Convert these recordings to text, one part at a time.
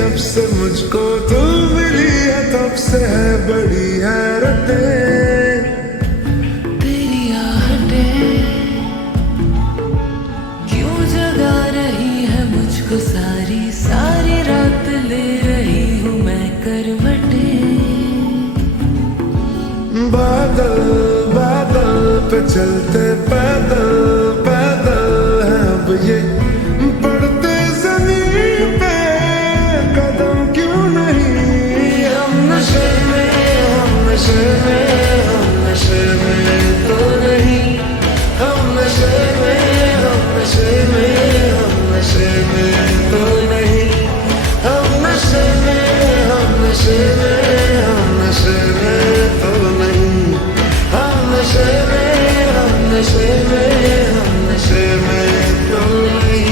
जब से मुझको तू मिली है तब से है बड़ी हैरतें तेरी आहटें क्यों जगा रही है मुझको सारी सारी रात ले रही हूँ मैं करवटें। बादल बादल पे चलते पैदल पैदल है अब ये पड़ते जमीन पे कदम क्यों नहीं। हम नशे में हम नशे में हम नशे में तो नहीं। हम नशे में हम नशे में हम नशे में तो नहीं। हम नशे में हम नशे में हम नशे में तो नहीं। हम नशे में हम नशे में हम नशे में तो नहीं।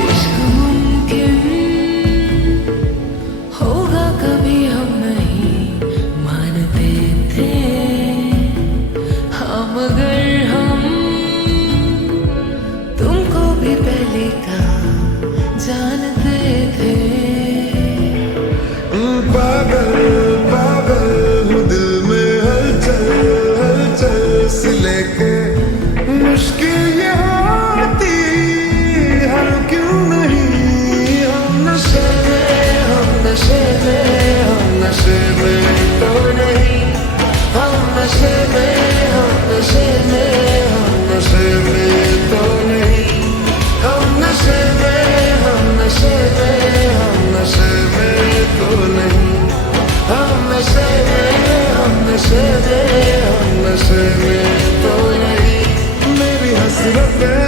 इश्क मुमकिन होगा कभी हम नहीं मानते थे हम अगर हम तुमको भी पहले का जानते थे। पागल पागल हूँ दिल में हलचल हलचल से लेके मुश्किल ये होती हर क्यों नहीं। हम नशे में हम नशे में हम नशे में तो नहीं। हम नशे में हम नशे में हम नशे में तो नहीं। हम नशे में हम नशे में हम नशे में तो नहीं। हम नशे में हम नशे में हम नशे में तो नहीं। मेरी हसरतें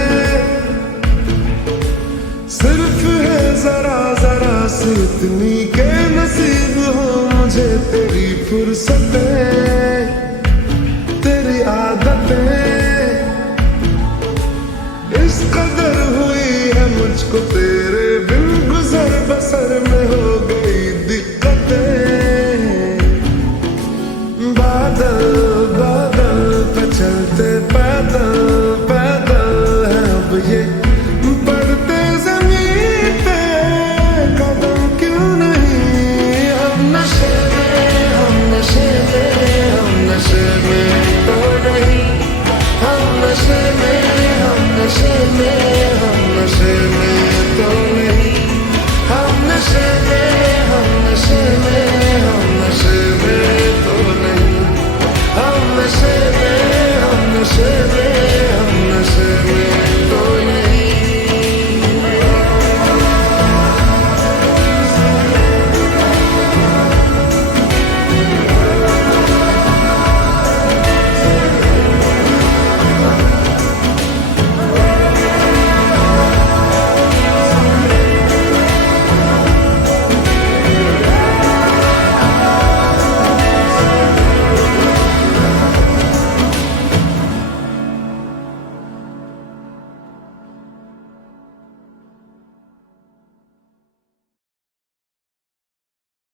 सिर्फ है जरा जरा सी इतनी के नसीब हो मुझे तेरी फुर्सतें तेरी आदतें इस कदर हुई है मुझको तेरे बिन गुजर बसर में हो गई दिक्कतें। बादल